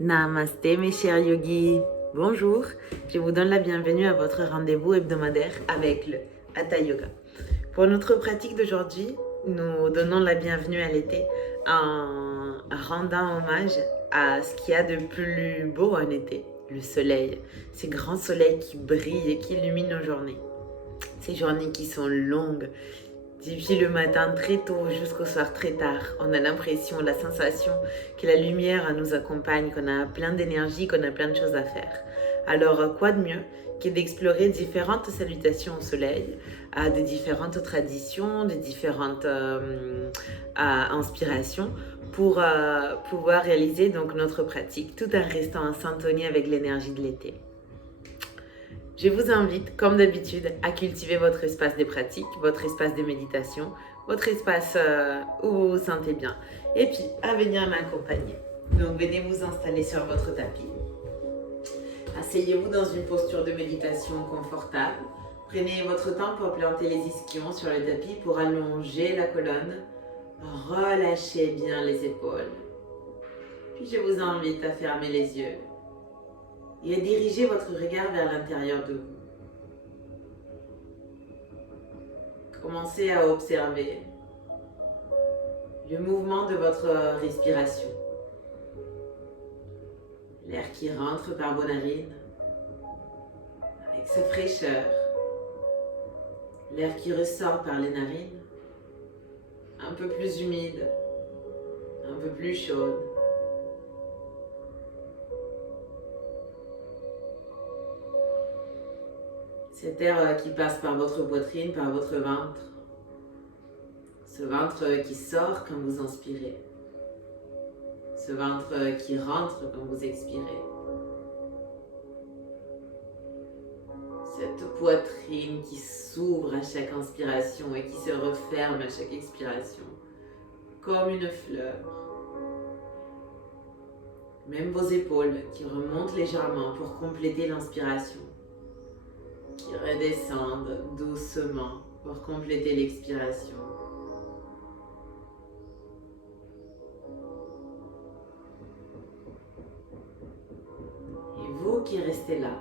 Namasté mes chers yogis, bonjour, je vous donne la bienvenue à votre rendez-vous hebdomadaire avec le Hatha Yoga. Pour notre pratique d'aujourd'hui, nous donnons la bienvenue à l'été en rendant hommage à ce qu'il y a de plus beau en été, le soleil, ces grands soleils qui brillent et qui illuminent nos journées. Ces journées qui sont longues, depuis le matin très tôt jusqu'au soir très tard, on a l'impression, la sensation que la lumière nous accompagne, qu'on a plein d'énergie, qu'on a plein de choses à faire. Alors, quoi de mieux que d'explorer différentes salutations au soleil, de différentes traditions, de différentes inspirations pour pouvoir réaliser donc notre pratique tout en restant en syntonie avec l'énergie de l'été. Je vous invite, comme d'habitude, à cultiver votre espace de pratique, votre espace de méditation, votre espace où vous vous sentez bien. Et puis, à venir m'accompagner. Donc, venez vous installer sur votre tapis. Asseyez-vous dans une posture de méditation confortable. Prenez votre temps pour planter les ischions sur le tapis pour allonger la colonne. Relâchez bien les épaules. Puis, je vous invite à fermer les yeux et à diriger votre regard vers l'intérieur de vous. Commencez à observer le mouvement de votre respiration. L'air qui rentre par vos narines avec sa fraîcheur. L'air qui ressort par les narines, un peu plus humide, un peu plus chaude. Cet air qui passe par votre poitrine, par votre ventre. Ce ventre qui sort quand vous inspirez. Ce ventre qui rentre quand vous expirez. Cette poitrine qui s'ouvre à chaque inspiration et qui se referme à chaque expiration, comme une fleur. Même vos épaules qui remontent légèrement pour compléter l'inspiration, qui redescendent doucement pour compléter l'expiration. Et vous qui restez là,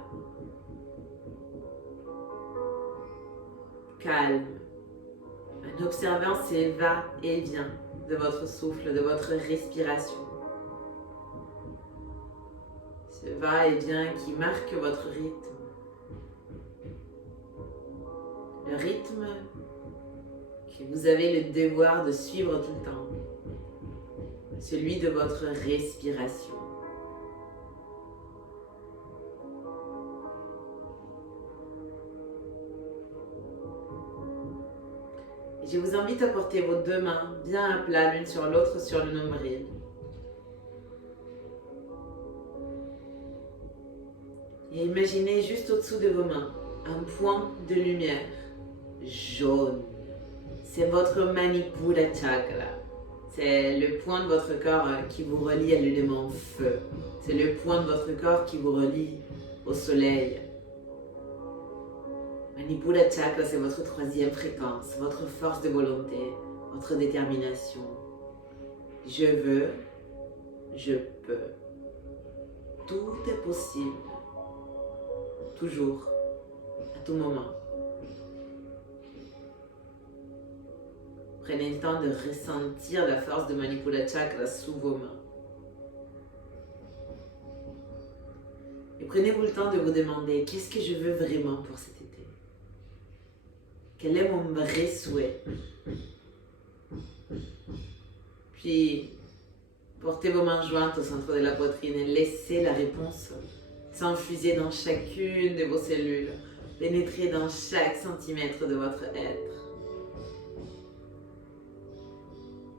calme, en observant ces va-et-vient de votre souffle, de votre respiration. Ce va-et-vient qui marque votre rythme. Le rythme que vous avez le devoir de suivre tout le temps. Celui de votre respiration. Je vous invite à porter vos deux mains bien à plat l'une sur l'autre sur le nombril. Et imaginez juste au-dessous de vos mains un point de lumière jaune. C'est votre Manipura Chakra. C'est le point de votre corps qui vous relie à l'élément feu. C'est le point de votre corps qui vous relie au soleil. Manipura Chakra, c'est votre troisième fréquence, votre force de volonté, votre détermination. Je veux, je peux. Tout est possible. Toujours, à tout moment. Prenez le temps de ressentir la force de Manipura Chakra sous vos mains. Et prenez-vous le temps de vous demander, qu'est-ce que je veux vraiment pour cet été? Quel est mon vrai souhait? Puis, portez vos mains jointes au centre de la poitrine et laissez la réponse s'infuser dans chacune de vos cellules, pénétrer dans chaque centimètre de votre être.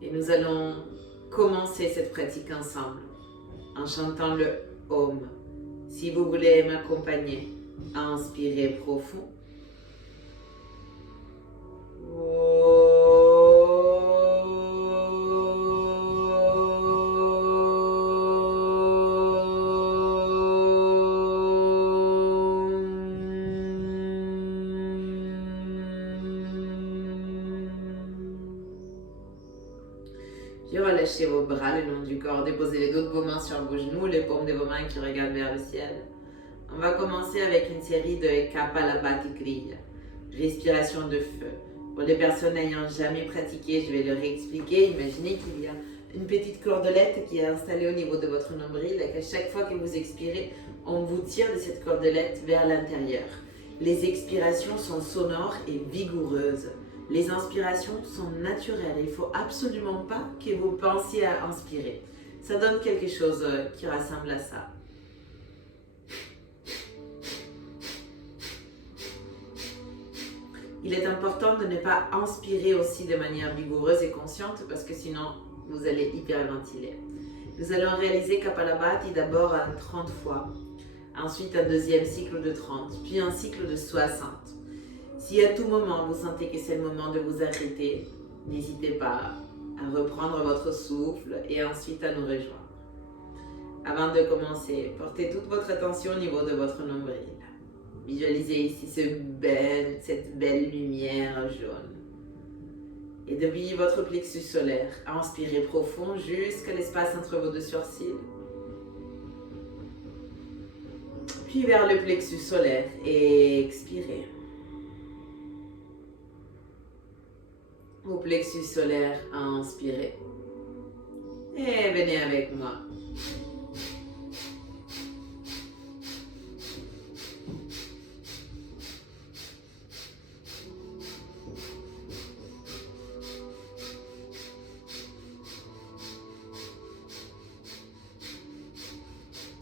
Et nous allons commencer cette pratique ensemble en chantant le Om. Si vous voulez m'accompagner, inspirez profond. Puis relâchez vos bras le long du corps. Déposez les dos de vos mains sur vos genoux, les paumes de vos mains qui regardent vers le ciel. On va commencer avec une série de Kapalabhati Kriya, respiration de feu. Pour les personnes n'ayant jamais pratiqué, je vais leur expliquer. Imaginez qu'il y a une petite cordelette qui est installée au niveau de votre nombril et qu'à chaque fois que vous expirez, on vous tire de cette cordelette vers l'intérieur. Les expirations sont sonores et vigoureuses. Les inspirations sont naturelles. Il ne faut absolument pas que vous pensiez à inspirer. Ça donne quelque chose qui ressemble à ça. Il est important de ne pas inspirer aussi de manière vigoureuse et consciente parce que sinon, vous allez hyperventiler. Nous allons réaliser Kapalabhati d'abord à 30 fois, ensuite un deuxième cycle de 30, puis un cycle de 60. Si à tout moment vous sentez que c'est le moment de vous arrêter, n'hésitez pas à reprendre votre souffle et ensuite à nous rejoindre. Avant de commencer, portez toute votre attention au niveau de votre nombril. Visualisez ici cette belle lumière jaune. Et depuis votre plexus solaire, inspirez profond jusqu'à l'espace entre vos deux sourcils. Puis vers le plexus solaire et expirez. Au plexus solaire, inspirez. Et venez avec moi.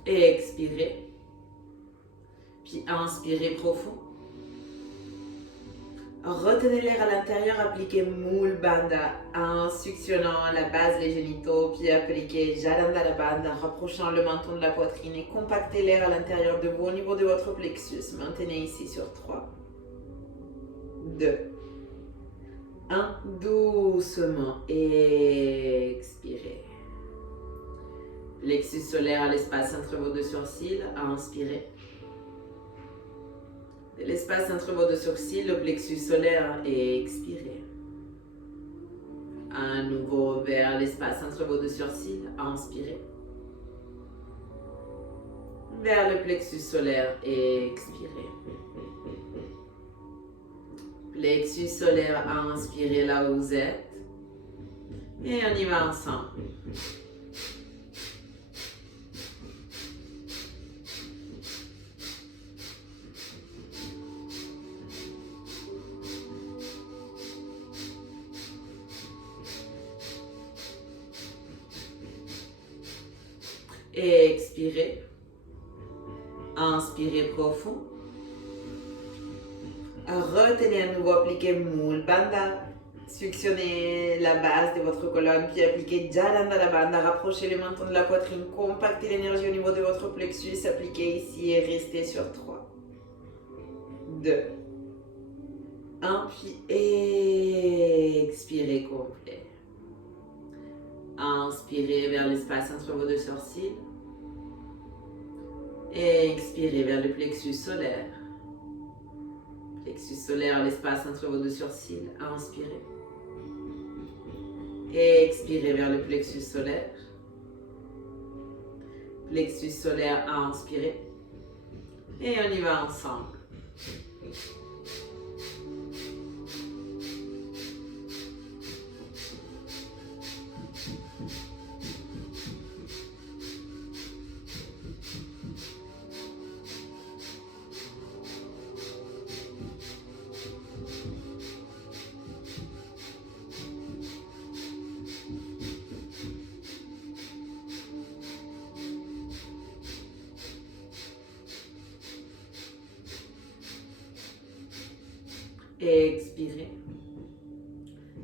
Et expirez. Puis inspirez profond. Retenez l'air à l'intérieur, appliquez Mool Bandha en suctionnant la base des génitaux, puis appliquez Jalandhara Bandha, rapprochant le menton de la poitrine et compactez l'air à l'intérieur de vous au niveau de votre plexus. Maintenez ici sur 3, 2, 1. Doucement, expirez. Plexus solaire à l'espace entre vos deux sourcils, inspirez. De l'espace entre vos deux sourcils, le plexus solaire et expirez. À nouveau vers l'espace entre vos deux sourcils, inspirez. Vers le plexus solaire et expirez. Plexus solaire, inspirez là où vous êtes. Et on y va ensemble. Et expirez. Inspirez profond. Retenez à nouveau, appliquez Mool Bandha. Suctionnez la base de votre colonne, puis appliquez Jalandhara Bandha. Rapprochez le menton de la poitrine, compactez l'énergie au niveau de votre plexus. Appliquez ici et restez sur 3, 2, 1. Puis expirez complet. Inspirez vers l'espace entre vos deux sourcils. Et expirez vers le plexus solaire. Plexus solaire, l'espace entre vos deux sourcils. Inspirez. Et expirez vers le plexus solaire. Plexus solaire, inspirez. Et on y va ensemble. Et expirez.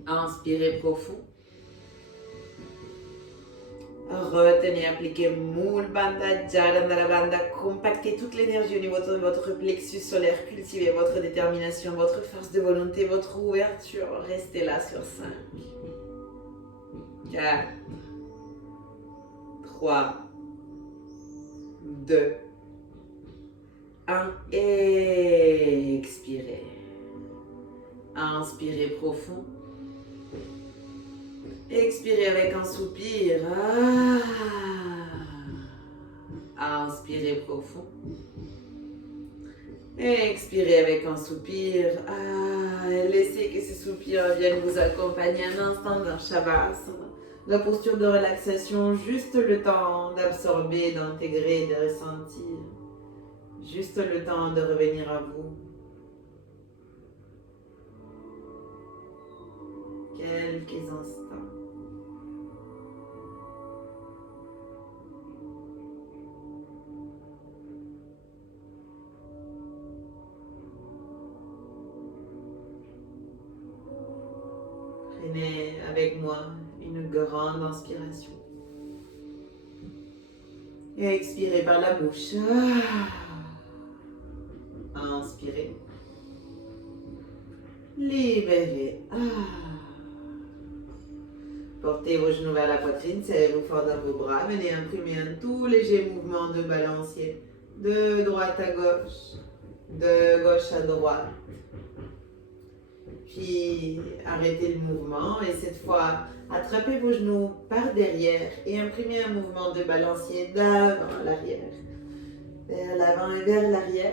Inspirez profond. Retenez, appliquez Mool Bandha, Jalandhara Bandha. Compactez toute l'énergie au niveau de votre plexus solaire. Cultivez votre détermination, votre force de volonté, votre ouverture. Restez là sur 5, 4, 3, 2, 1. Et expirez. Inspirez profond. Expirez avec un soupir. Inspirez profond. Expirez avec un soupir. Laissez que ces soupirs viennent vous accompagner un instant dans Shavasana. La posture de relaxation, juste le temps d'absorber, d'intégrer, de ressentir. Juste le temps de revenir à vous. Quelques instants. Prenez avec moi une grande inspiration. Et expirez par la bouche. Inspirez. Libérez. Portez vos genoux vers la poitrine, serrez-vous fort dans vos bras. Venez imprimer un tout léger mouvement de balancier. De droite à gauche, de gauche à droite. Puis arrêtez le mouvement et cette fois, attrapez vos genoux par derrière et imprimez un mouvement de balancier d'avant à l'arrière. Vers l'avant et vers l'arrière.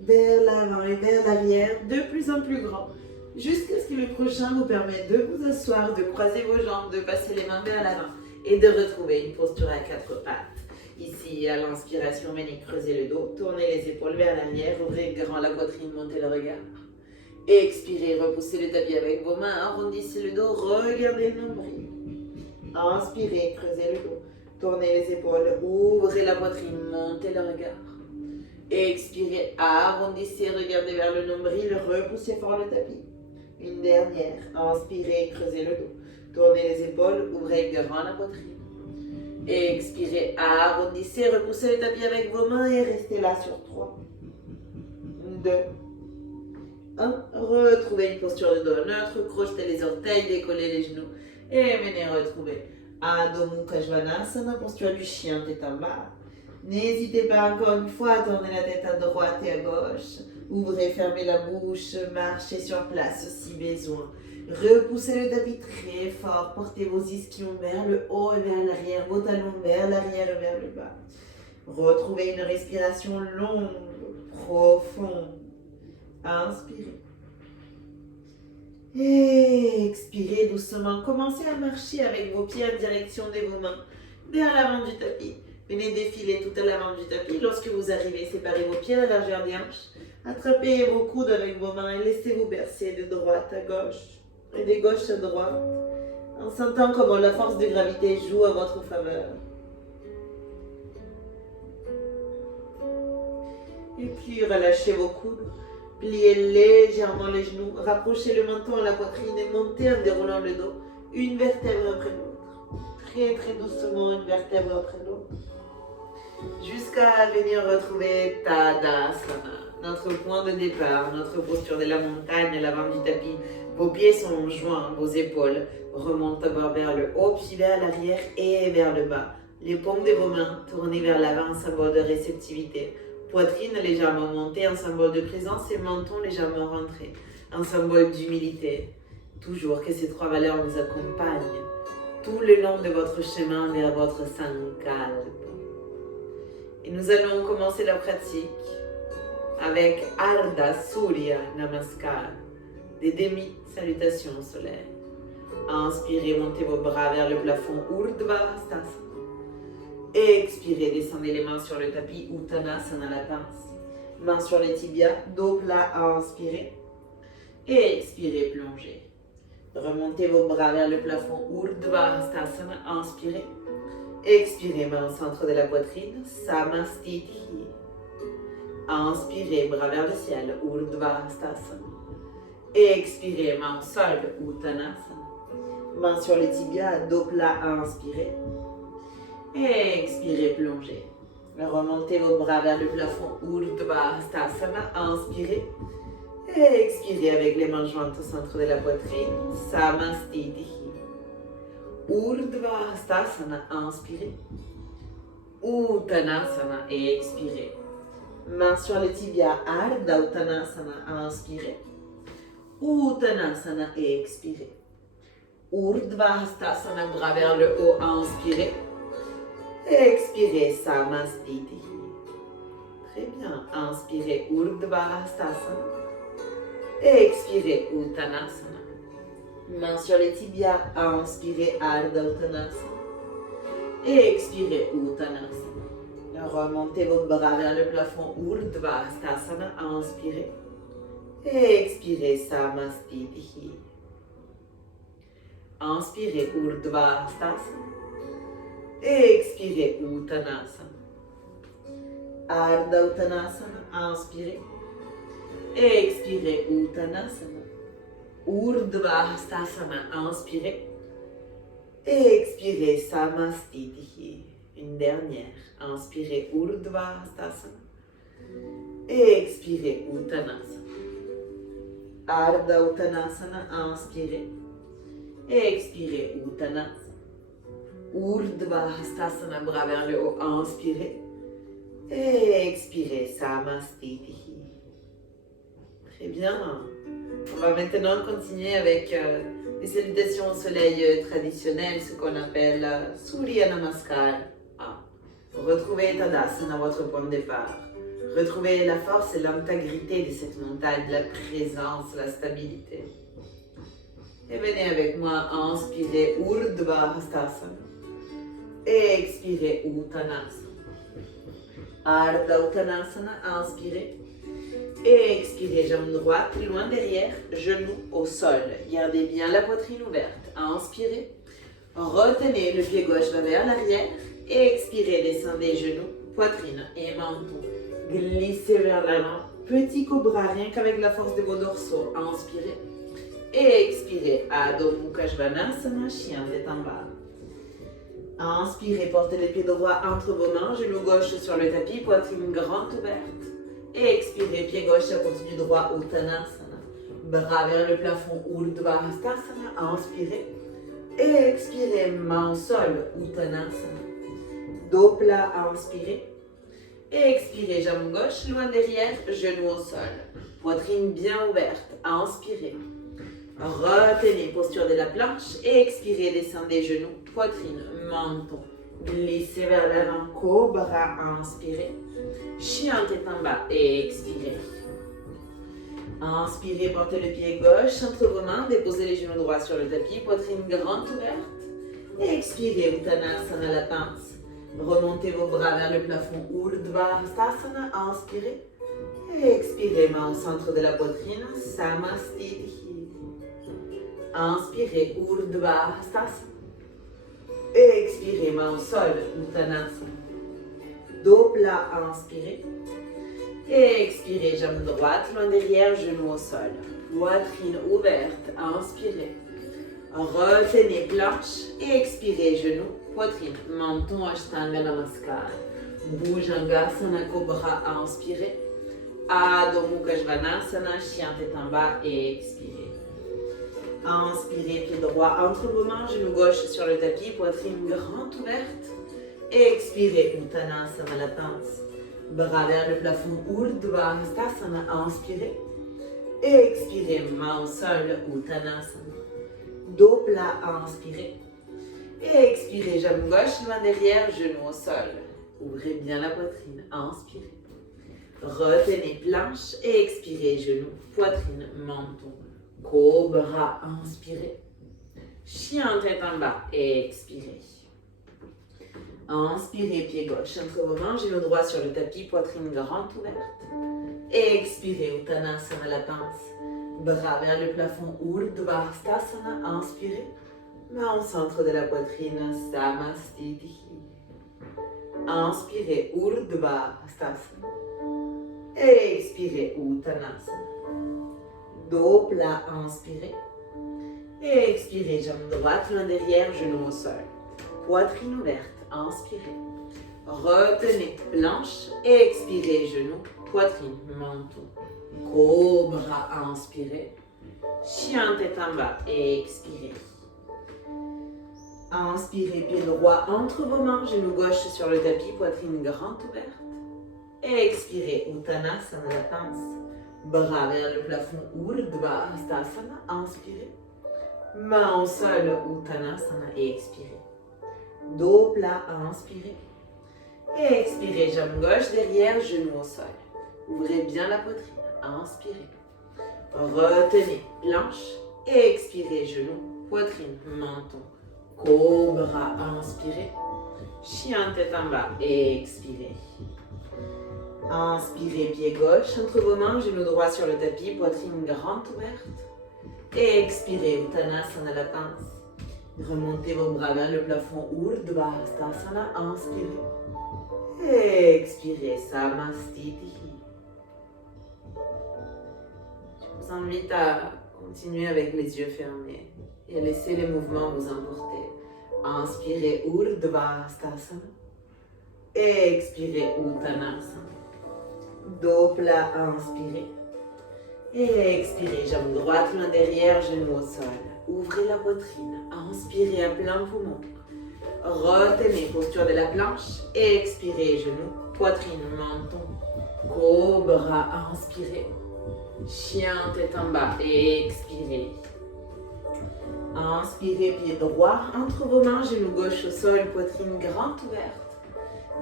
Vers l'avant et vers l'arrière, de plus en plus grand. Jusqu'à ce que le prochain vous permette de vous asseoir, de croiser vos jambes, de passer les mains vers l'avant et de retrouver une posture à quatre pattes. Ici, à l'inspiration, venez creuser le dos, tournez les épaules vers l'arrière, ouvrez grand la poitrine, montez le regard. Expirez, repoussez le tapis avec vos mains, arrondissez le dos, regardez le nombril. Inspirez, creusez le dos, tournez les épaules, ouvrez la poitrine, montez le regard. Expirez, arrondissez, regardez vers le nombril, repoussez fort le tapis. Une dernière, inspirez, creusez le dos, tournez les épaules, ouvrez grand la poitrine. Expirez, arrondissez, repoussez le tapis avec vos mains et restez là sur 3, 2, 1. Retrouvez une posture de dos neutre, crochetez les orteils, décollez les genoux et venez retrouver Adho Mukha Svanasana, posture du chien, tête en bas. N'hésitez pas encore une fois à tourner la tête à droite et à gauche. Ouvrez, fermez la bouche, marchez sur place si besoin. Repoussez le tapis très fort, portez vos ischions vers le haut et vers l'arrière, vos talons vers l'arrière et vers le bas. Retrouvez une respiration longue, profonde. Inspirez. Et expirez doucement. Commencez à marcher avec vos pieds en direction de vos mains vers l'avant du tapis. Venez défiler tout à l'avant du tapis. Lorsque vous arrivez, séparez vos pieds à la largeur des hanches. Attrapez vos coudes avec vos mains et laissez-vous bercer de droite à gauche et de gauche à droite en sentant comment la force de gravité joue à votre faveur. Et puis relâchez vos coudes. Pliez légèrement les genoux, rapprochez le menton à la poitrine et montez en déroulant le dos, une vertèbre après l'autre. Très très doucement, une vertèbre après l'autre. Jusqu'à venir retrouver Tadasana, notre point de départ, notre posture de la montagne à l'avant du tapis. Vos pieds sont joints, vos épaules remontent d'abord vers le haut, puis vers l'arrière et vers le bas. Les paumes de vos mains tournées vers l'avant, symbole de réceptivité. Poitrine légèrement montée, un symbole de présence, et menton légèrement rentré, un symbole d'humilité. Toujours que ces trois valeurs vous accompagnent tout le long de votre chemin vers votre Sankalpa. Et nous allons commencer la pratique avec Ardha Surya Namaskar, des demi-salutations solaires. Inspirez, montez vos bras vers le plafond, Urdhva Hastasana. Expirez, descendez les mains sur le tapis, Uttanasana, la pince. Mains sur les tibias, dos plat, inspirez. Expirez, plongez. Remontez vos bras vers le plafond, Urdhva Hastasana, inspirez. Expirez, main au centre de la poitrine, Samastiti. Inspirez, bras vers le ciel, Urdhva Hastasana. Expirez, main au sol, Uttanasana. Main sur les tibias, dos plat, inspirez. Expirez, plongez. Remontez vos bras vers le plafond, Urdhva Hastasana, inspirez. Expirez avec les mains jointes au centre de la poitrine, Samastiti. Urdhva Hastasana, inspirez. Uttanasana, expirez. Mains sur les tibias, Ardha Uttanasana, inspirez. Uttanasana, expirez. Urdhva Hastasana, bras vers le haut, inspirez. Expirez, Samastiti. Très bien. Inspirez, Urdhva Hastasana. Expirez, Uttanasana. Main sur les tibias, inspirez, Ardha Uttanasana. Expirez, Uttanasana. Remontez vos bras vers le plafond, Urdhva Hastasana, inspirez. Expirez, Samastiti. Inspirez, Urdhva Hastasana. Expirez, Uttanasana. Ardha Uttanasana, inspirez. Expirez, Uttanasana. Urdhva Hastasana, inspirez. Expirez, Samastiti. Une dernière. Inspirez, Urdhva Hastasana. Expirez, Uttanasana. Ardha Uttanasana, inspirez. Expirez, Uttanasana. Urdhva Hastasana, bras vers le haut, inspirez. Expirez, Samastiti. Très bien. On va maintenant continuer avec les salutations au soleil traditionnelles, ce qu'on appelle Surya Namaskar. Retrouvez Tadasana, votre point de départ. Retrouvez la force et l'intégrité de cette montagne, la présence, la stabilité. Et venez avec moi, inspirez Urdhva Hastasana. Expirez Uttanasana. Ardha Uttanasana, inspirez. Expirez, jambe droite, loin derrière, genou au sol. Gardez bien la poitrine ouverte. Inspirez. Retenez, le pied gauche va vers l'arrière. Expirez, descendez genoux, poitrine et menton. Glissez vers l'avant. Petit cobra, rien qu'avec la force de vos dorsaux. Inspirez. Expirez, Adho Mukha Svanasana, chien tête en bas. Inspirez, portez les pieds droits entre vos mains, genou gauche sur le tapis, poitrine grande ouverte. Expirez, pied gauche à continu droit, Uttanasana. Bras vers le plafond, Urdhva Hastasana. Inspirez. Expirez, main au sol, Uttanasana. Dos plat, inspirez. Expirez, jambe gauche loin derrière, genou au sol. Poitrine bien ouverte, inspirez. Retenez, posture de la planche. Expirez, descendez genoux, poitrine, menton. Glissez vers l'avant, cobra, inspirez. Chien tête en bas, expirez. Inspirez, portez le pied gauche entre vos mains, déposez les genoux droits sur le tapis, poitrine grande ouverte. Expirez, Uttanasana, la pince. Remontez vos bras vers le plafond, Urdhva Hastasana, inspirez. Expirez, main au centre de la poitrine, Samastiti. Inspirez, Urdhva Hastasana. Expirez, main au sol, Uttanasana. Dos plat, inspirez. Expirez, jambe droite, loin derrière, genou au sol. Poitrine ouverte, inspirez. Retenez planche, expirez, genou, poitrine, menton, Ashtanga Namaskar. Bhujangasana, cobra, inspirez. Adho Mukha Svanasana, chien tête en bas, et expirez. Inspirez, pied droit entre vos mains, genou gauche sur le tapis, poitrine grande ouverte. Expirez, Uttanasana, la pince. Bras vers le plafond, Urdhva Hastasana, inspirez. Expirez, main au sol, Uttanasana. Dos plat, inspirez. Expirez, jambe gauche loin derrière, genou au sol. Ouvrez bien la poitrine, inspirez. Retenez planche et expirez, genoux, poitrine, menton. Cobra, inspirez. Chien tête en bas, expirez. Inspirez, pied gauche entre vos mains, genou droit sur le tapis, poitrine grande ouverte. Expirez, Uttanasana, la pince. Bras vers le plafond, Urdhva Hastasana, inspirez. Main au centre de la poitrine, Samastiti. Inspirez, Urdhva Hastasana. Expirez, Uttanasana. Dos plat, inspirez. Expirez, jambe droite, loin derrière, genou au sol. Poitrine ouverte, inspirez. Retenez, planche, expirez, genou, poitrine, menton. Cobra, inspirez. Chien tête en bas, expirez. Inspirez, pied droit entre vos mains, genou gauche sur le tapis, poitrine grande ouverte. Expirez, Uttanasana, la pince. Bras vers le plafond, Urdhva Hastasana, inspirez. Main au sol, Uttanasana et expirez. Dos plat, inspirez. Et expirez, jambe gauche derrière, genou au sol. Ouvrez bien la poitrine, inspirez. Retenez, planche. Et expirez, genou, poitrine, menton. Cobra, inspirez. Chien tête en bas et expirez. Inspirez, pied gauche entre vos mains, genou droit sur le tapis, poitrine grande ouverte. Et expirez, Uttanasana la pince. Remontez vos bras vers le plafond, Urdhva Hastasana, inspirez. Et expirez, Samastiti. Je vous invite à continuer avec les yeux fermés et à laisser les mouvements vous emporter. Inspirez, Urdhva Hastasana. Et expirez, Uttanasana. Dos plat, inspirez. Et expirez, jambe droite, main derrière, genou au sol. Ouvrez la poitrine, inspirez à plein poumon. Retenez, posture de la planche. Et expirez, genou, poitrine, menton. Cobra, inspirez. Chien, tête en bas. Et expirez. Inspirez, pied droit entre vos mains, genou gauche au sol, poitrine grande ouverte.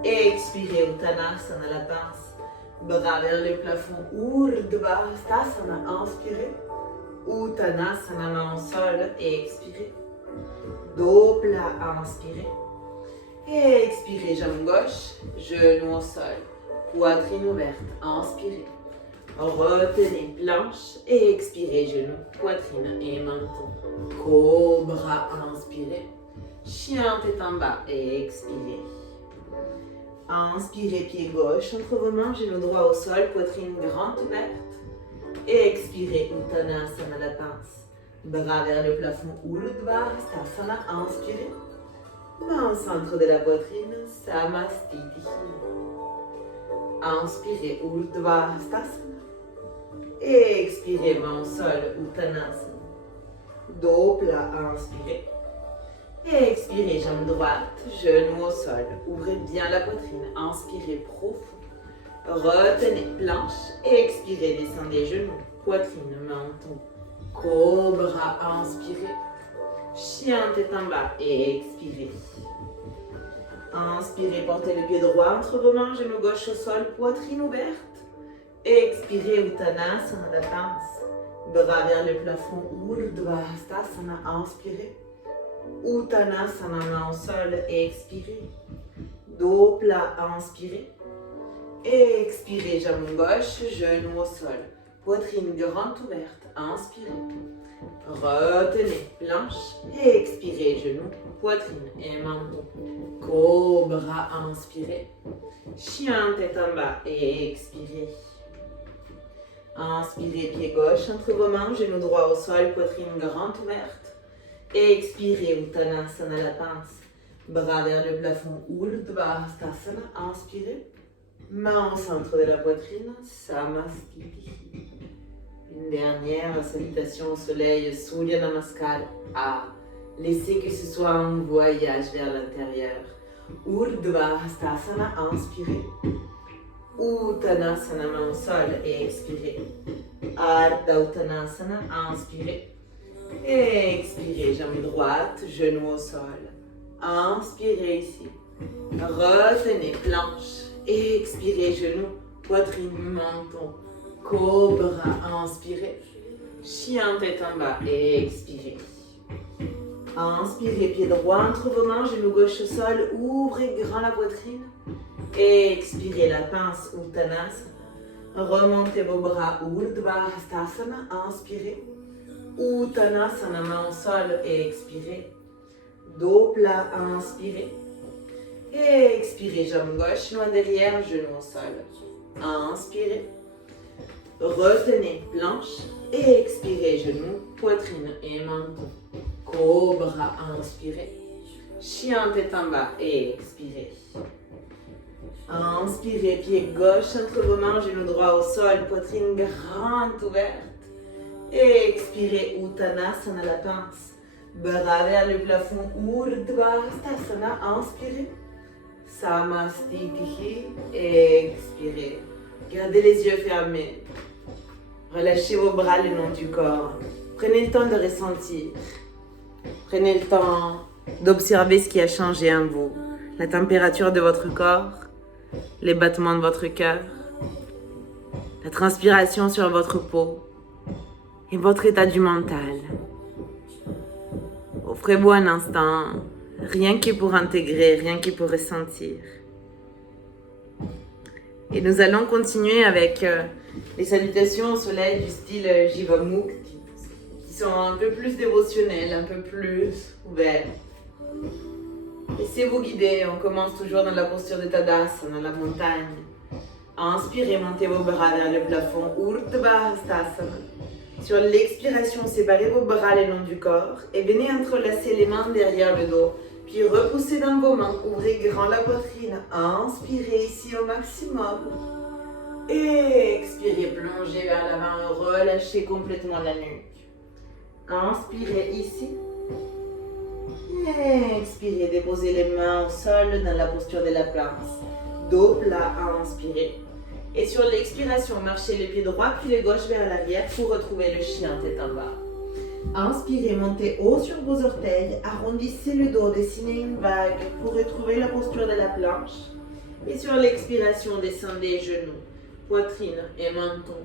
Et expirez, Uttanasana la pince. Bras vers le plafond, Urdhva Hastasana, inspirez. Uttanasana, main au sol et expirez. Dos plat, inspirez. Et expirez, jambe gauche, genou au sol, poitrine ouverte, inspirez. Retenez, planche et expirez, genou, poitrine et menton. Cobra, inspirez. Chien tête en bas et expirez. Inspirez, pied gauche entre vos mains, genou droit au sol, poitrine grande ouverte. Et expirez, Uttanasana la pince. Bras vers le plafond, Urdhva Hastasana, inspirez. Main au centre de la poitrine, Samastiti. Inspirez, Urdhva Hastasana. Et expirez, main au sol, Uttanasana. Dos plat, inspirez. Et expirez, jambe droite, genou au sol. Ouvrez bien la poitrine, inspirez profond. Retenez, planche et expirez, descendez genoux, poitrine, menton. Cobra, inspirez. Chien tête en bas et expirez. Inspirez, portez le pied droit entre vos mains, genou gauche au sol, poitrine ouverte. Et expirez, Uttanasana la pince. Bras vers le plafond, Urdhva Hastasana, inspirez. Uttanasana, main au sol et expirez. Dos plat, inspirez. Et expirez, jambe gauche, genou au sol. Poitrine grande ouverte, inspirez. Retenez, planche et expirez, genou, poitrine et menton. Cobra, inspirez. Chien tête en bas et expirez. Inspirez, pied gauche entre vos mains, genou droit au sol, poitrine grande ouverte. Et expirez, Uttanasana la pince. Bras vers le plafond, Urdhva Hastasana, inspirez. Main au centre de la poitrine, Samastiti. Une dernière salutation au soleil, Surya Namaskar. Laissez que ce soit un voyage vers l'intérieur. Urdhva Hastasana, inspirez. Uttanasana, main au sol et expirez. Ardha Uttanasana, inspirez. Et expirez, jambe droite, genou au sol. Inspirez ici. Retenez, planche. Et expirez, genou, poitrine, menton. Cobra, inspirez. Chien tête en bas et expirez. Inspirez, pied droit entre vos mains, genou gauche au sol. Ouvrez grand la poitrine. Et expirez, la pince, Uttanasana. Remontez vos bras, Urdhva Hastasana, inspirez. Uttanasana, main au sol et expirez. Dos plat, inspirez. Et expirez, jambe gauche, loin derrière, genou au sol. Inspirez. Retenez, planche. Et expirez, genou, poitrine et menton. Cobra, inspirez. Chien tête en bas et expirez. Inspirez, pied gauche entre vos mains, genou droit au sol, poitrine grande ouverte. Et expirez, Uttanasana la pince. Bras vers le plafond, Urdhva Hastasana, inspirez. Samastiti, expirez. Gardez les yeux fermés. Relâchez vos bras le long du corps. Prenez le temps de ressentir. Prenez le temps d'observer ce qui a changé en vous. La température de votre corps, les battements de votre cœur, la transpiration sur votre peau et votre état du mental. Offrez-vous un instant, rien que pour intégrer, rien que pour ressentir. Et nous allons continuer avec les salutations au soleil du style Jivamukti, qui sont un peu plus dévotionnelles, un peu plus ouvertes. Laissez-vous guider, on commence toujours dans la posture de Tadasana, dans la montagne. Inspirez, montez vos bras vers le plafond, Urdhva Hastasana. Sur l'expiration, séparez vos bras le long du corps et venez entrelacer les mains derrière le dos. Puis repoussez dans vos mains, ouvrez grand la poitrine. Inspirez ici au maximum. Et expirez, plongez vers l'avant, relâchez complètement la nuque. Inspirez ici. Et expirez, déposez les mains au sol dans la posture de la planche. Dos plat, inspirez. Et sur l'expiration, marchez les pieds droits puis les gauches vers l'arrière pour retrouver le chien tête en bas. Inspirez, montez haut sur vos orteils, arrondissez le dos, dessinez une vague pour retrouver la posture de la planche. Et sur l'expiration, descendez genoux, poitrine et menton.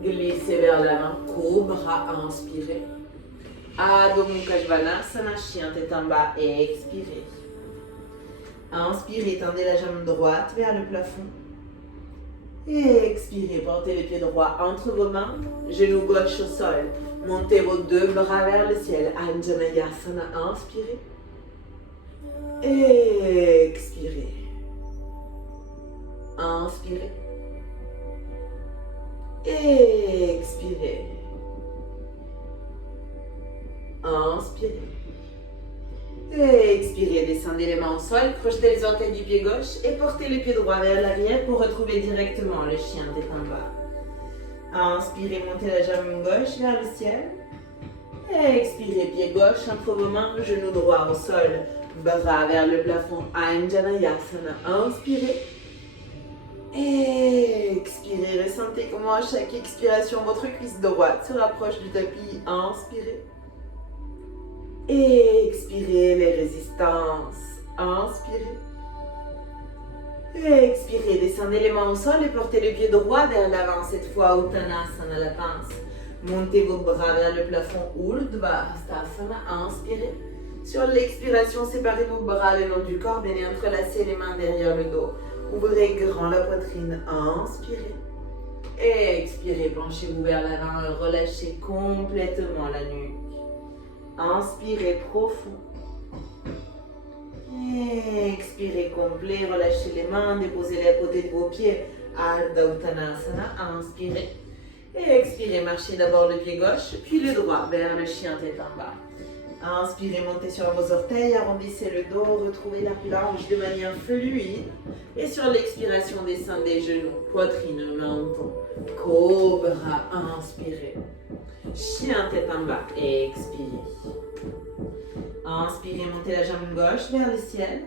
Glissez vers l'avant, cobra, inspirez. Adho Mukha Svanasana, chien tête en bas et expirez. Inspirez, tendez la jambe droite vers le plafond. Et expirez, portez les pieds droits entre vos mains, genoux gauche au sol. Montez vos deux bras vers le ciel. Anjaneyasana, inspirez. Et expirez. Inspirez. Et expirez. Inspirez. Et expirez, descendez les mains au sol, crochetez les orteils du pied gauche et portez le pied droit vers l'arrière pour retrouver directement le chien tête en bas. Inspirez, montez la jambe gauche vers le ciel. Et expirez, pied gauche entre vos mains, genou droit au sol, bras vers le plafond, Anjaneyasana. Inspirez. Et expirez, ressentez comment à chaque expiration votre cuisse droite se rapproche du tapis. Inspirez. Et expirez les résistances. Inspirez. Et expirez, descendez les mains au sol et portez le pied droit vers l'avant. Cette fois, Uttanasana, la pince. Montez vos bras vers le plafond, Urdhva Hastasana. Inspirez. Sur l'expiration, séparez vos bras le long du corps. Venez entrelacer les mains derrière le dos. Ouvrez grand la poitrine. Inspirez. Et expirez, penchez-vous vers l'avant. Relâchez complètement la nuque. Inspirez profond. Et expirez complet. Relâchez les mains. Déposez-les à côté de vos pieds. Ardha Uttanasana. Inspirez. Et expirez. Marchez d'abord le pied gauche, puis le droit vers le chien tête en bas. Inspirez, montez sur vos orteils. Arrondissez le dos. Retrouvez la planche de manière fluide. Et sur l'expiration, descendez genoux, poitrine, menton. Cobra. Inspirez. Chien tête en bas et expirez. Inspirez, montez la jambe gauche vers le ciel.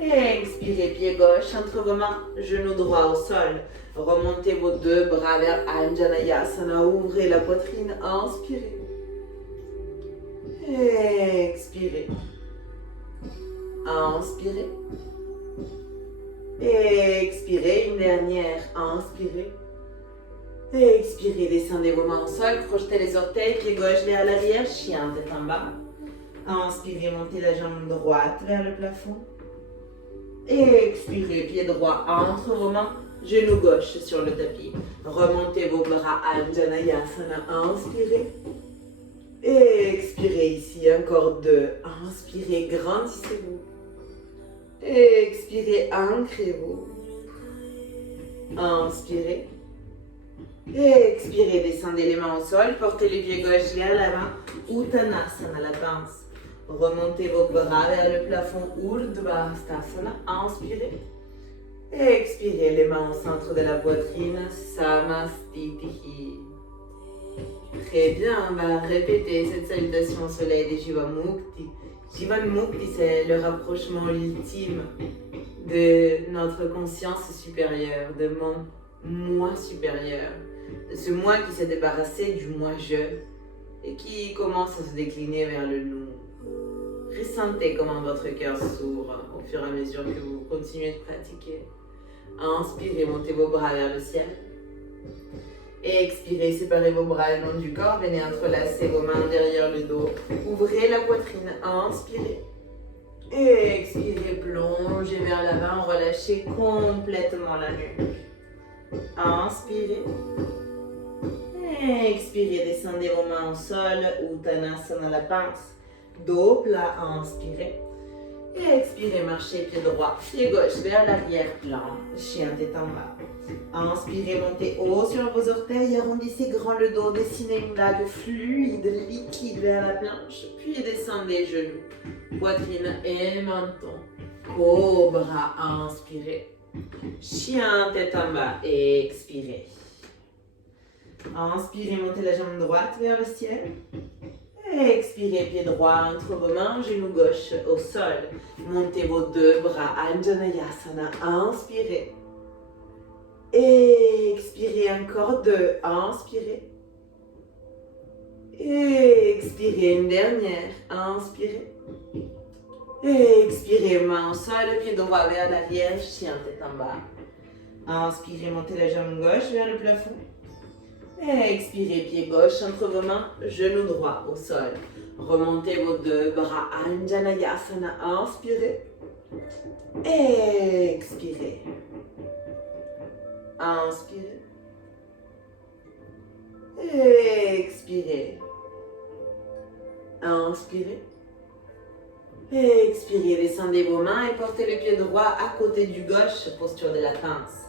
Et expirez, pied gauche entre vos mains, genou droit au sol. Remontez vos deux bras vers Anjaneyasana. Ouvrez la poitrine. Inspirez. Et expirez. Inspirez. Et expirez. Une dernière. Inspirez. Et expirez, descendez vos mains au sol, crochetez les orteils, pied gauche vers l'arrière, chien tête en bas. Inspirez, montez la jambe droite vers le plafond. Et expirez, pied droit entre vos mains, genou gauche sur le tapis. Remontez vos bras, Anjaneyasana. Inspirez. Et expirez ici, encore deux. Inspirez, grandissez-vous. Et expirez, ancrez-vous. Inspirez. Et expirez, descendez les mains au sol, portez les pieds gauche vers l'avant, Uttanasana, la pince. Remontez vos bras vers le plafond, Urdhva Hastasana. Inspirez. Et expirez, les mains au centre de la poitrine, Samastitihi. Très bien, on va répéter cette salutation au soleil des Jivamukti. Jivamukti, c'est le rapprochement ultime de notre conscience supérieure, de mon moi supérieur, de ce moi qui s'est débarrassé du moi-je et qui commence à se décliner vers le nous. Ressentez comment votre cœur s'ouvre au fur et à mesure que vous continuez de pratiquer. Inspirez, montez vos bras vers le ciel. Et expirez, séparez vos bras le long du corps, venez entrelacer vos mains derrière le dos. Ouvrez la poitrine, inspirez. Et expirez, plongez vers l'avant, relâchez complètement la nuque. Inspirez. Et expirez, descendez vos mains au sol, Uttanasana, la pince. Dos plat, inspirez. Et expirez, marchez pied droit, pied gauche vers l'arrière, plan, chien tête en bas. Inspirez, montez haut sur vos orteils, arrondissez grand le dos, dessinez une vague fluide, liquide vers la planche, puis descendez genoux, poitrine et menton. Cobra, inspirez. Chien tête en bas, expirez. Inspirez, montez la jambe droite vers le ciel. Expirez, pied droit entre vos mains, genou gauche au sol. Montez vos deux bras, Anjaneyasana, inspirez. Expirez encore deux, inspirez. Expirez une dernière, inspirez. Expirez, main au sol, pied droit vers l'arrière, chien tête en bas. Inspirez, montez la jambe gauche vers le plafond. Expirez, pied gauche entre vos mains, genou droit au sol. Remontez vos deux bras, Anjaneyasana, inspirez. Expirez. Inspirez. Expirez. Inspirez. Expirez, descendez vos mains et portez le pied droit à côté du gauche, posture de la pince.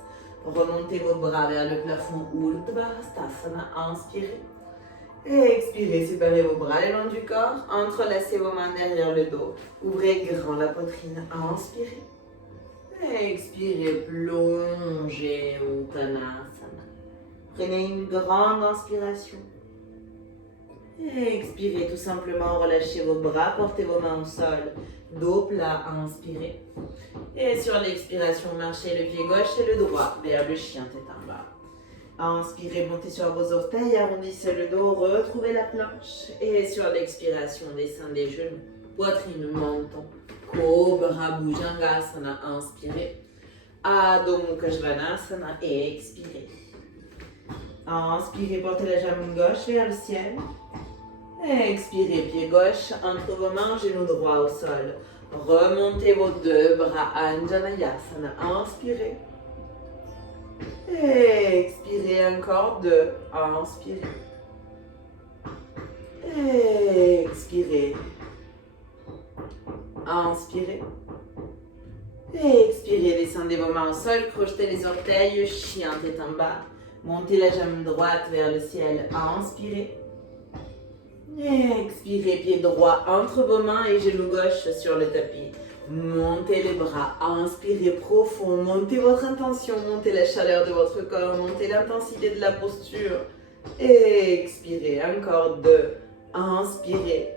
Remontez vos bras vers le plafond, Urdhva Hastasana, inspirez. Expirez, séparez vos bras le long du corps, entrelacez vos mains derrière le dos. Ouvrez grand la poitrine, inspirez. Expirez, plongez, Uttanasana. Prenez une grande inspiration. Expirez, tout simplement, relâchez vos bras, portez vos mains au sol. Dos plat, inspirez. Et sur l'expiration, marchez le pied gauche et le droit vers le chien tête en bas. Inspirez, montez sur vos orteils, arrondissez le dos, retrouvez la planche. Et sur l'expiration, descendez genoux, poitrine, menton. Cobra Bhujangasana, inspirez. Adho Mukha Svanasana et expirez. Inspirez, portez la jambe gauche vers le ciel. Expirez, pied gauche entre vos mains, genou droit au sol. Remontez vos deux bras, Anjaneyasana, inspirez. Expirez encore deux, inspirez. Expirez. Inspirez. Expirez, descendez vos mains au sol, crochetez les orteils, chien tête en bas. Montez la jambe droite vers le ciel, inspirez. Expirez, pied droit entre vos mains et genou gauche sur le tapis. Montez les bras, inspirez profond, montez votre intention, montez la chaleur de votre corps, montez l'intensité de la posture. Expirez, encore deux, inspirez.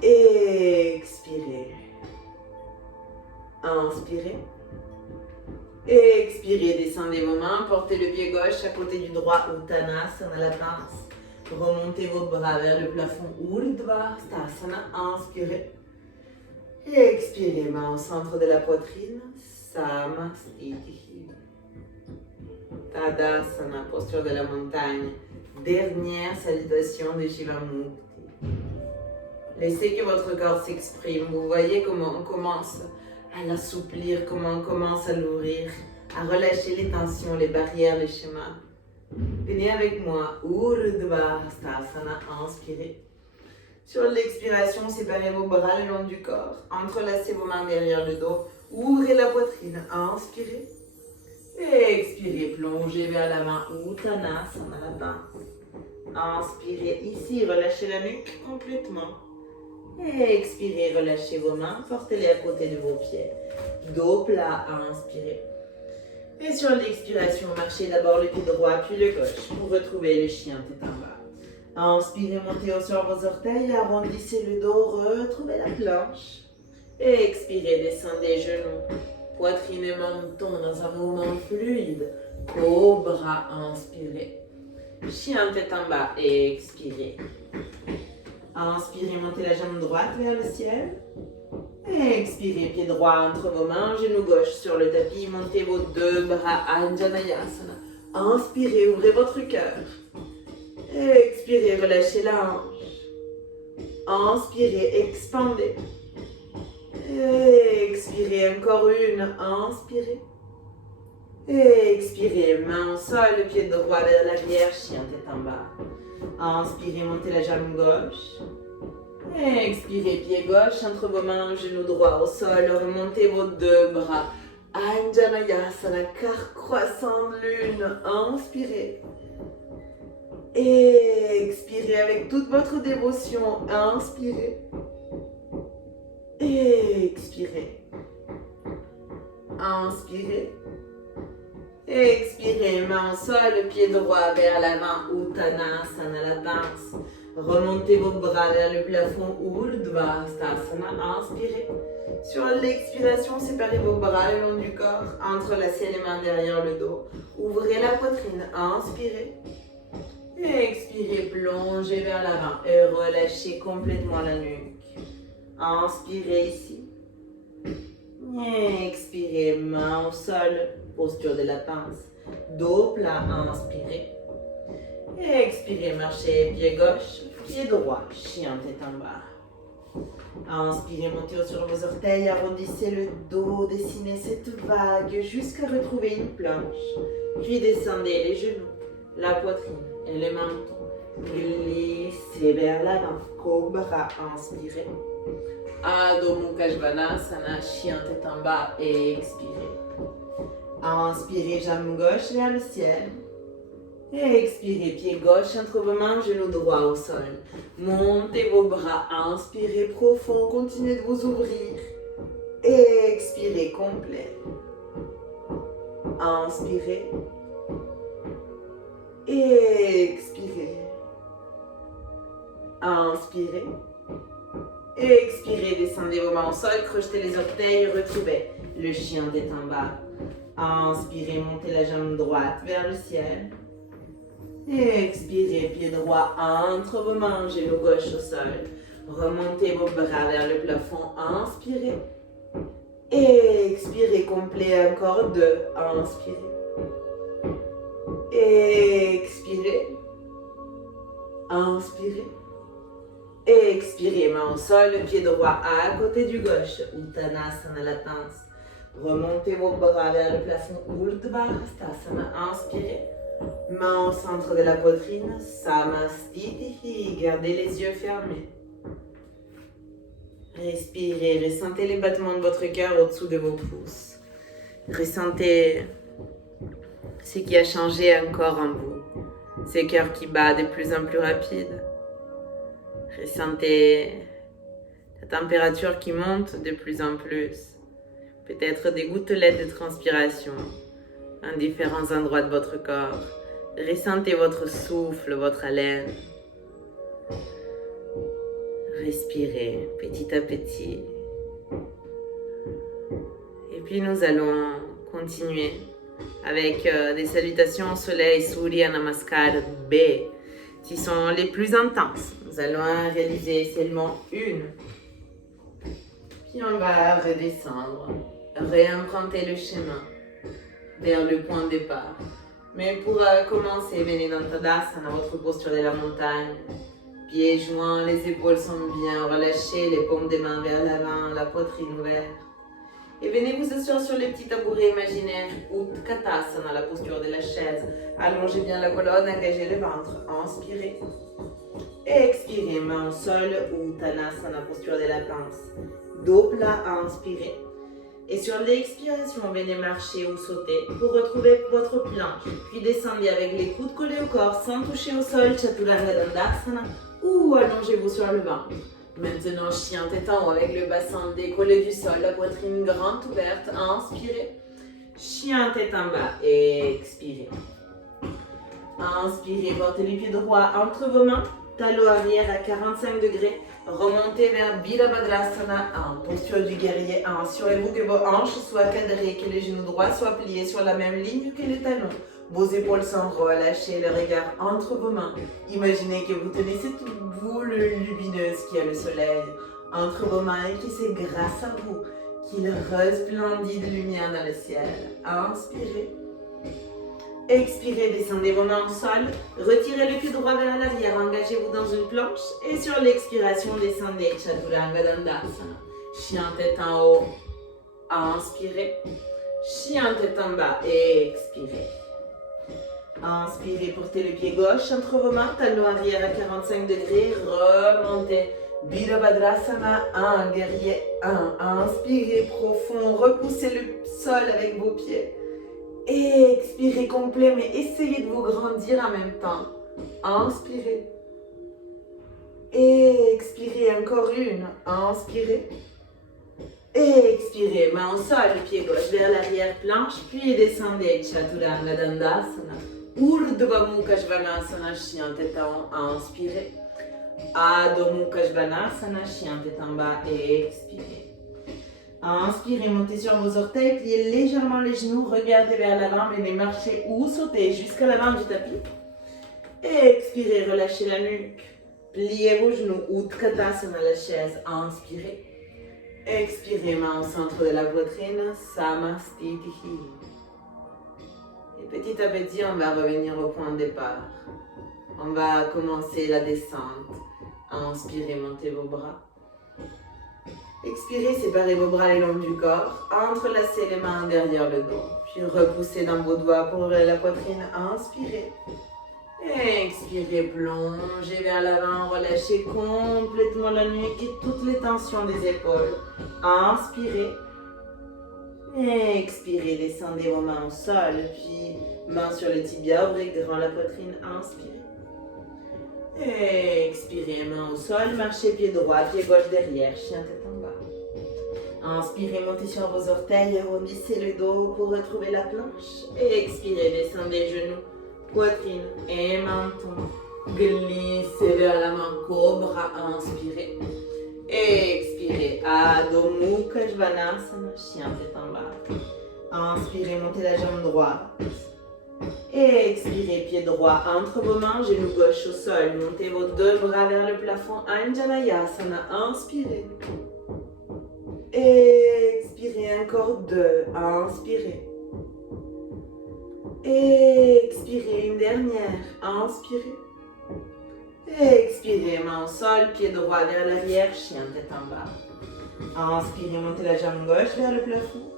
Expirez. Inspirez. Expirez, descendez vos mains, portez le pied gauche à côté du droit, Uttanasana, la pince. Remontez vos bras vers le plafond, Urdhva Hastasana, inspirez. Expirez, main au centre de la poitrine, Samastiti. Tadasana, posture de la montagne. Dernière salutation de Jivamukti. Laissez que votre corps s'exprime. Vous voyez comment on commence à l'assouplir, comment on commence à l'ouvrir, à relâcher les tensions, les barrières, les schémas. Venez avec moi, Urdhva Hastasana, inspirez. Sur l'expiration, séparez vos bras le long du corps, entrelacez vos mains derrière le dos, ouvrez la poitrine, inspirez. Expirez, plongez vers la main, Uttanasana, la pince. Inspirez ici, relâchez la nuque complètement. Expirez, relâchez vos mains, portez-les à côté de vos pieds. Dos plat, inspirez. Et sur l'expiration, marchez d'abord le pied droit puis le gauche pour retrouver le chien tête en bas. Inspirez, montez haut sur vos orteils, arrondissez le dos, retrouvez la planche. Expirez, descendez genoux, poitrine et menton dans un mouvement fluide. Cobra, inspirez. Chien tête en bas, expirez. Inspirez, montez la jambe droite vers le ciel. Expirez, pied droit entre vos mains, genou gauche sur le tapis, montez vos deux bras, Anjaneyasana. Inspirez, ouvrez votre cœur. Expirez, relâchez la hanche. Inspirez, expandez. Expirez, encore une, inspirez. Expirez, main au sol, pied droit vers l'arrière, chien tête en bas. Inspirez, montez la jambe gauche. Expirez, pied gauche entre vos mains, genou droit au sol, remontez vos deux bras. Anjaneyasana, quart croissant lune, inspirez. Expirez avec toute votre dévotion, inspirez. Expirez. Inspirez. Expirez, main au sol, pied droit vers l'avant, Uttanasana, la pince. Remontez vos bras vers le plafond, Urdhva-stasana, inspirez. Sur l'expiration, séparez vos bras le long du corps, entrelacez les mains derrière le dos. Ouvrez la poitrine, inspirez. Expirez, plongez vers l'avant et relâchez complètement la nuque. Inspirez ici. Expirez, main au sol, posture de la pince. Dos plat, inspirez. Expirez, marchez, pied gauche, pied droit, chien tête en bas. Inspirez, montez sur vos orteils, arrondissez le dos, dessinez cette vague jusqu'à retrouver une planche. Puis descendez les genoux, la poitrine et les mentons. Glissez vers l'avant, cobra, inspirez. Adho Mukha Svanasana, chien tête en bas et expirez. Inspirez, jambe gauche vers le ciel. Expirez, pied gauche entre vos mains, genou droit au sol. Montez vos bras, inspirez profond, continuez de vous ouvrir. Expirez complet. Inspirez. Expirez. Inspirez. Expirez, descendez vos mains au sol, crochetez les orteils, retrouvez le chien tête en bas. Inspirez, montez la jambe droite vers le ciel. Expirez, pied droit entre vos mains, genou gauche au sol. Remontez vos bras vers le plafond, inspirez. Expirez, complet, encore deux, inspirez. Expirez. Inspirez. Expirez, main au sol, pied droit à côté du gauche, Uttanasana, la pince. Remontez vos bras vers le plafond, Urdhva-stasana, inspirez. Main au centre de la poitrine, Samastitihi, gardez les yeux fermés. Respirez, ressentez les battements de votre cœur au-dessous de vos pouces. Ressentez ce qui a changé encore en vous, ce cœur qui bat de plus en plus rapide. Ressentez la température qui monte de plus en plus, peut-être des gouttelettes de transpiration en différents endroits de votre corps. Ressentez votre souffle, votre haleine. Respirez petit à petit. Et puis nous allons continuer avec des salutations au soleil, Surya Namaskar B, qui sont les plus intenses. Nous allons en réaliser seulement une. Puis on va redescendre, réemprunter le chemin vers le point de départ. Mais pour commencer, venez dans Tadasana, votre posture de la montagne. Pieds joints, les épaules sont bien relâchées, les paumes des mains vers l'avant, la poitrine ouverte. Et venez vous asseoir sur le petit tabouret imaginaire, Utkatasana, la posture de la chaise. Allongez bien la colonne, engagez le ventre. Inspirez. Expirez, main au sol, Uttanasana, posture de la pince. Dos plat, inspirez. Et sur l'expiration, venez marcher ou sauter pour retrouver votre planche. Puis descendez avec les coudes collés au corps sans toucher au sol, Chaturanga Dandasana, ou allongez-vous sur le ventre. Maintenant, chien tête en haut avec le bassin décollé du sol, la poitrine grande ouverte. Inspirez. Chien tête en bas. Expirez. Inspirez, portez les pieds droits entre vos mains. Talon arrière à 45 degrés. Remontez vers Virabhadrasana 1, posture du guerrier 1. Assurez-vous que vos hanches soient cadrées, que les genoux droits soient pliés sur la même ligne que les talons. Vos épaules sont relâchées, le regard entre vos mains. Imaginez que vous tenez cette boule lumineuse qui est le soleil entre vos mains et qui c'est grâce à vous qu'il resplendit de lumière dans le ciel. Inspirez. Expirez, descendez vos mains au sol, retirez le pied droit vers l'arrière, engagez-vous dans une planche et sur l'expiration, descendez Chaturanga Dandasana. Chien tête en haut, inspirez. Chien tête en bas, expirez. Inspirez, portez le pied gauche entre vos mains, talon arrière à 45 degrés, remontez. Virabhadrasana 1, guerrier 1. Inspirez profond, repoussez le sol avec vos pieds. Expirez complet, mais essayez de vous grandir en même temps. Inspirez. Expirez encore une. Inspirez. Expirez, main au sol, pied gauche vers l'arrière planche, puis descendez Chaturanga Dandasana. Urdhva Mukha Svanasana, chien tête en haut. Inspirez. Adho Mukha Svanasana, chien tête en bas, et expirez. Inspirez, montez sur vos orteils, pliez légèrement les genoux, regardez vers l'avant, venez marcher ou sauter jusqu'à l'avant du tapis. Expirez, relâchez la nuque, pliez vos genoux, Utkatasana, la chaise, inspirez. Expirez, main au centre de la poitrine, Samastitihi. Et petit à petit, on va revenir au point de départ. On va commencer la descente. Inspirez, montez vos bras. Expirez, séparez vos bras le long du corps, entrelacez les mains derrière le dos, puis repoussez dans vos doigts pour ouvrir la poitrine, inspirez. Expirez, plongez vers l'avant, relâchez complètement la nuque et toutes les tensions des épaules. Inspirez. Expirez, descendez vos mains au sol, puis mains sur le tibia, ouvrez grand la poitrine, inspirez. Expirez, main au sol, marchez pied droit, pied gauche derrière, chien tête en bas. Inspirez, montez sur vos orteils, arrondissez le dos pour retrouver la planche. Expirez, descendez genoux, poitrine et menton. Glissez vers la main cobra, inspirez. Expirez, Adho Mukha Svanasana, chien tête en bas. Inspirez, montez la jambe droite. Expirez, pied droit entre vos mains, genou gauche au sol. Montez vos deux bras vers le plafond, Anjaneyasana. Inspirez. Expirez, encore deux. Inspirez. Expirez, une dernière. Inspirez. Expirez, main au sol, pied droit vers l'arrière, chien tête en bas. Inspirez, montez la jambe gauche vers le plafond.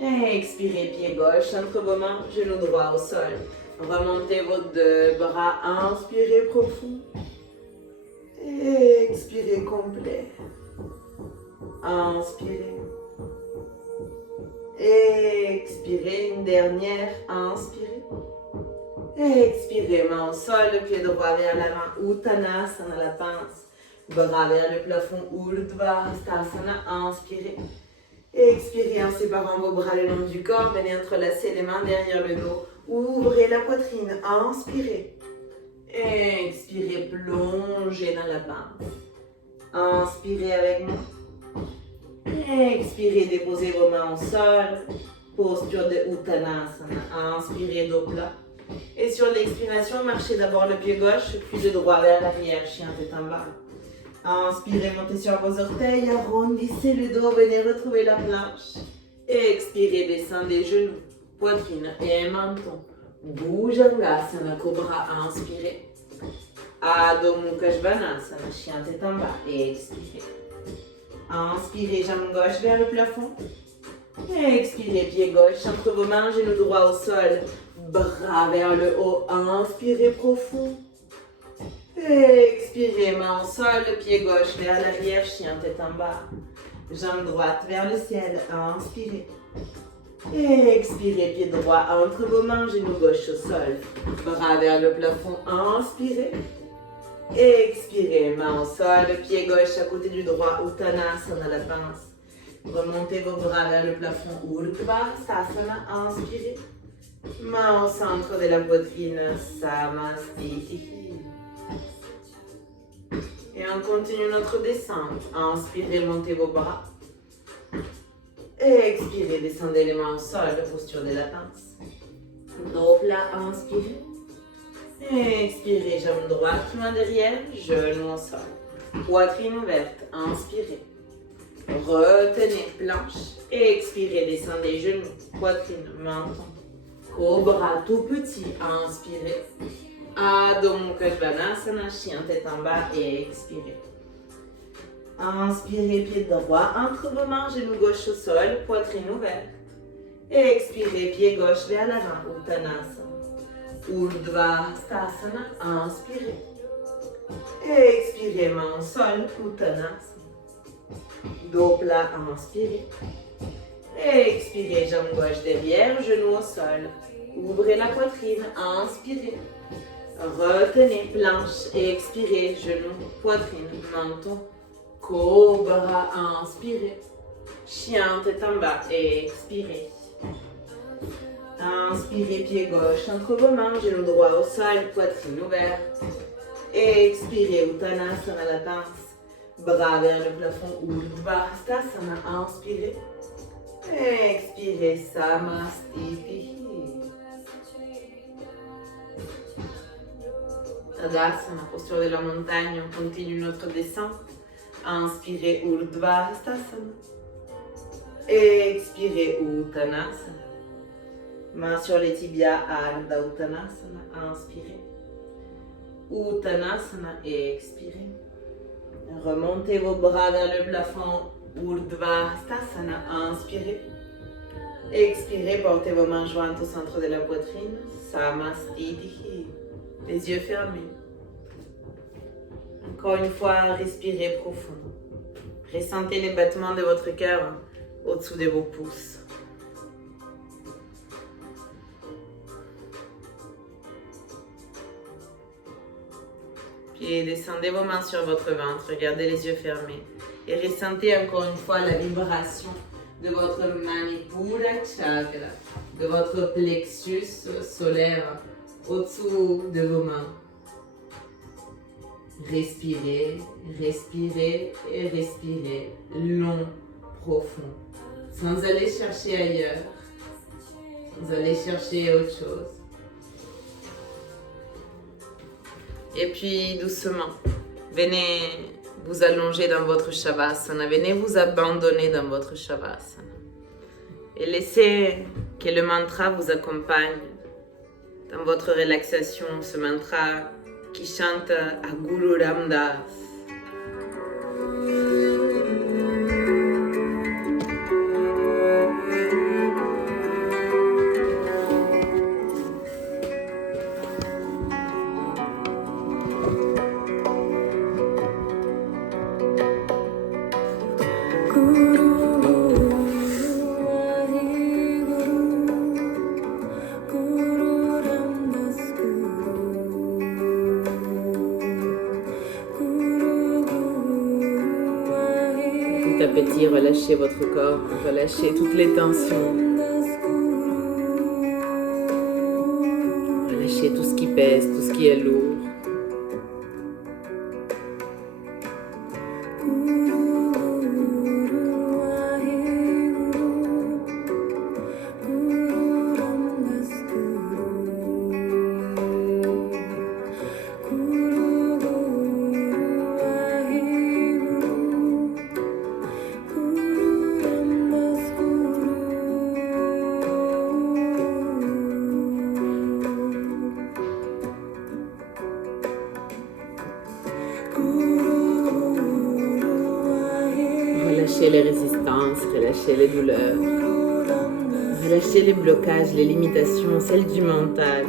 Expirez, pied gauche entre vos mains, genou droit au sol. Remontez vos deux bras, inspirez profond. Expirez complet. Inspirez. Expirez, une dernière, inspirez. Expirez, main au sol, pied droit vers l'avant, Uttanasana, la pince. Bras vers le plafond, Urdhva Hastasana, inspirez. Expirez en séparant vos bras le long du corps, venez entrelacer les mains derrière le dos. Ouvrez la poitrine, inspirez. Expirez, plongez dans la pince. Inspirez avec moi. Expirez, déposez vos mains au sol. Posture de Uttanasana. Inspirez, dos plat. Et sur l'expiration, marchez d'abord le pied gauche, puis le droit vers l'arrière, chien tête en bas. Inspirez, montez sur vos orteils, arrondissez le dos, venez retrouver la planche. Expirez, descendez genoux, poitrine et menton. Bhujangasana, cobra, inspirez. Adho Mukha Svanasana, chien tête en bas, et expirez. Inspirez, jambe gauche vers le plafond. Expirez, pied gauche entre vos mains, genou droit au sol. Bras vers le haut, inspirez profond. Expirez, main au sol, pied gauche vers l'arrière, chien tête en bas. Jambe droite vers le ciel, inspirez. Expirez, pied droit entre vos mains, genou gauche au sol. Bras vers le plafond, inspirez. Expirez, main au sol, pied gauche à côté du droit, Uttanasana, la pince. Remontez vos bras vers le plafond, Urdhva Hastasana, inspirez. Main au centre de la poitrine, Samastitihi. Et on continue notre descente. Inspirez, montez vos bras. Expirez, descendez les mains au sol, posture de la pince. Dos plat, inspirez. Expirez, jambe droite, main derrière, genou au sol. Poitrine ouverte, inspirez. Retenez, planche. Expirez, descendez, genoux, poitrine, menton. Cobra tout petit, inspirez. Adho Mukha Svanasana, chien tête en bas et expirez. Inspirez, pied droit entre vos mains, genou gauche au sol, poitrine ouverte. Expirez, pied gauche vers l'avant, Uttanasana. Urdhva Stasana, inspirez. Expirez, main au sol, Uttanasana. Dos plat, inspirez. Expirez, jambe gauche derrière, genou au sol. Ouvrez la poitrine, inspirez. Retenez, planche, expirez, genou, poitrine, menton. Cobra, inspirez. Chien, tête en bas, expirez. Inspirez, pied gauche entre vos mains, genou droit au sol, poitrine ouverte. Expirez, Uttanasana, la pince. Bras vers le plafond, Urdhva Stasana, inspirez. Expirez, Samastiti. Tadasana, posture de la montagne, on continue notre descente. Inspirez, Urdhva Stasana. Expirez, Uttanasana. Main sur les tibias, Ardha Uttanasana, inspirez. Uttanasana, expirez. Remontez vos bras vers le plafond, Urdhva Stasana, inspirez. Expirez, portez vos mains jointes au centre de la poitrine, Samastiti. Les yeux fermés. Encore une fois, respirez profond. Ressentez les battements de votre cœur au-dessous de vos pouces. Puis descendez vos mains sur votre ventre, regardez les yeux fermés. Et ressentez encore une fois la vibration de votre Manipura Chakra, de votre plexus solaire au-dessous de vos mains. Respirez, respirez et respirez, long, profond, sans aller chercher ailleurs, sans aller chercher autre chose. Et puis doucement, venez vous allonger dans votre Shavasana, venez vous abandonner dans votre Shavasana. Et laissez que le mantra vous accompagne dans votre relaxation, ce mantra qui chante à Guru Ram Das. Petit à petit, relâchez votre corps, relâchez toutes les tensions. Relâchez tout ce qui pèse, tout ce qui est lourd. Relâchez les résistances, relâchez les douleurs, relâchez les blocages, les limitations, celles du mental.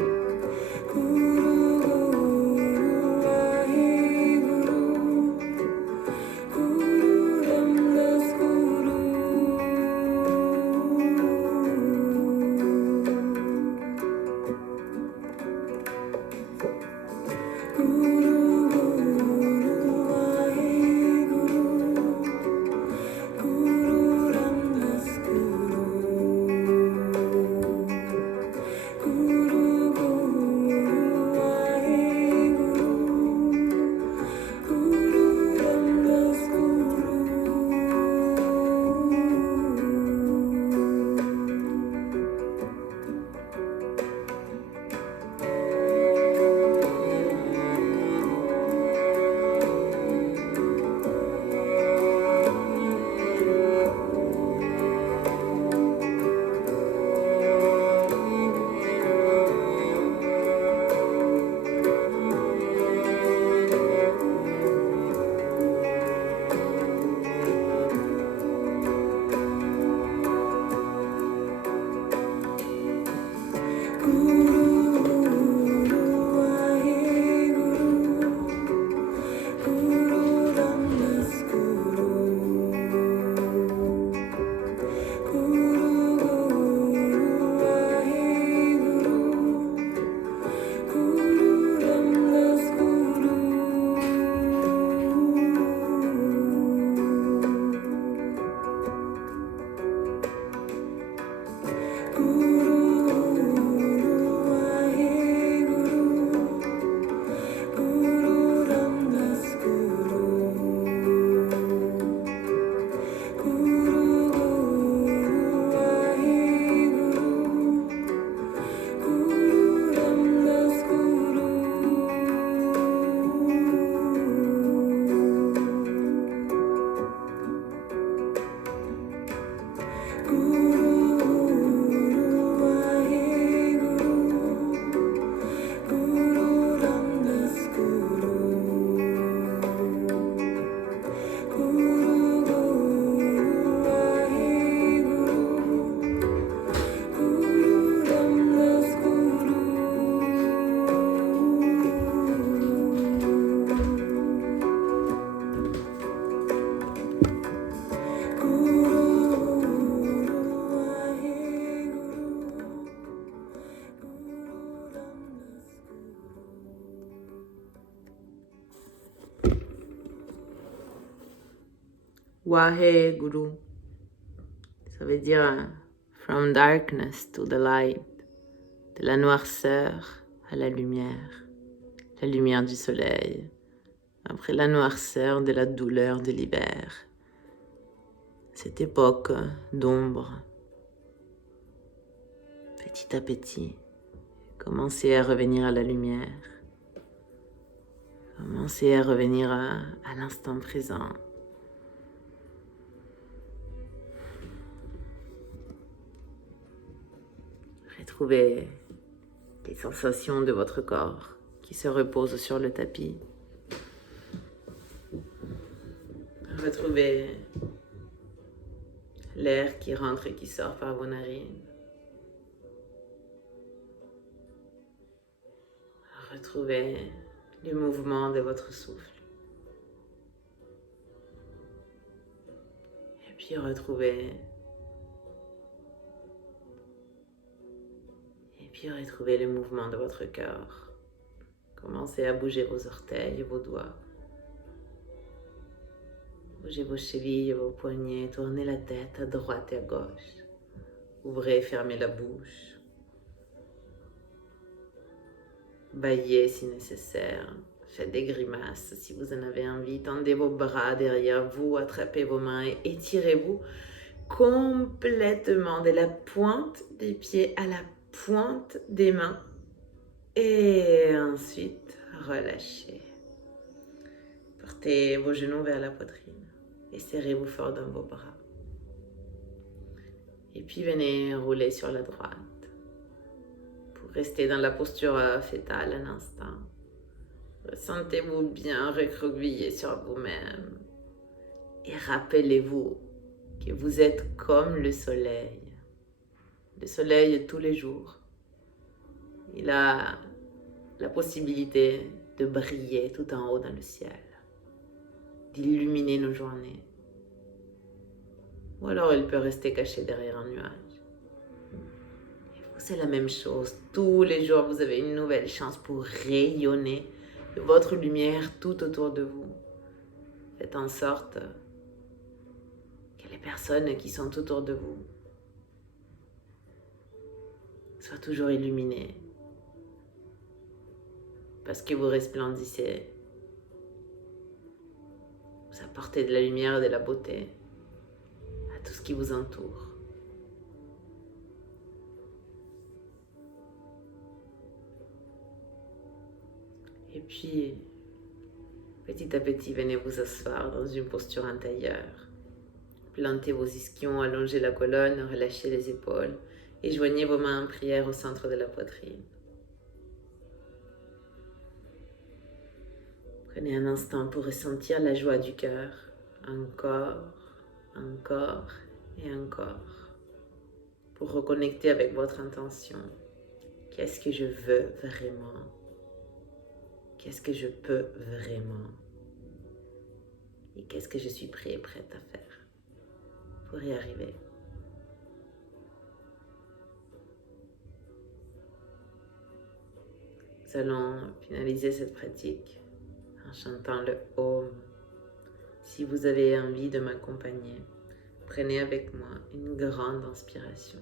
Waheguru. Ça veut dire from darkness to the light, de la noirceur à la lumière du soleil, après la noirceur de la douleur de l'hiver, cette époque d'ombre. Petit à petit, commencez à revenir à la lumière, commencez à revenir à l'instant présent. Retrouvez les sensations de votre corps qui se repose sur le tapis. Retrouvez l'air qui rentre et qui sort par vos narines. Retrouvez le mouvement de votre souffle. Et puis retrouvez le mouvement de votre cœur. Commencez à bouger vos orteils et vos doigts. Bougez vos chevilles, vos poignets, tournez la tête à droite et à gauche. Ouvrez et fermez la bouche. Baillez si nécessaire. Faites des grimaces si vous en avez envie. Tendez vos bras derrière vous, attrapez vos mains et étirez-vous complètement de la pointe des pieds à la pointe des mains. Et ensuite, relâchez. Portez vos genoux vers la poitrine et serrez-vous fort dans vos bras. Et puis venez rouler sur la droite pour rester dans la posture fétale un instant. Ressentez-vous bien recroquevillé sur vous-même et rappelez-vous que vous êtes comme le soleil tous les jours. Il a la possibilité de briller tout en haut dans le ciel, d'illuminer nos journées. Ou alors il peut rester caché derrière un nuage. Et vous, c'est la même chose. Tous les jours, vous avez une nouvelle chance pour rayonner de votre lumière tout autour de vous. Faites en sorte que les personnes qui sont autour de vous soient toujours illuminées. Parce que vous resplendissez. Vous apportez de la lumière et de la beauté à tout ce qui vous entoure. Et puis, petit à petit, venez vous asseoir dans une posture intérieure. Plantez vos ischions, allongez la colonne, relâchez les épaules et joignez vos mains en prière au centre de la poitrine. Prenez un instant pour ressentir la joie du cœur. Encore, encore et encore. Pour reconnecter avec votre intention. Qu'est-ce que je veux vraiment? Qu'est-ce que je peux vraiment? Et qu'est-ce que je suis prêt et prête à faire pour y arriver? Nous allons finaliser cette pratique en chantant le Om. Si vous avez envie de m'accompagner, prenez avec moi une grande inspiration.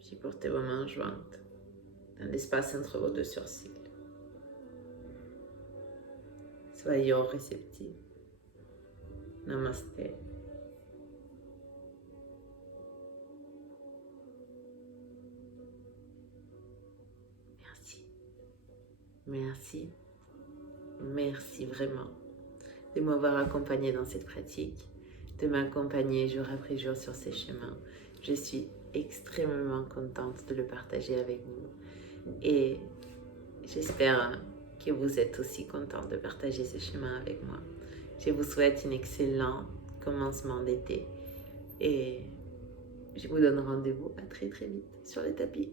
Puis portez vos mains jointes dans l'espace entre vos deux sourcils. Soyons réceptifs. Namasté. Merci. Merci. Merci vraiment de m'avoir accompagné dans cette pratique, de m'accompagner jour après jour sur ces chemins. Je suis extrêmement contente de le partager avec vous et j'espère que vous êtes aussi content de partager ce chemin avec moi. Je vous souhaite un excellent commencement d'été et je vous donne rendez-vous à très très vite sur le tapis.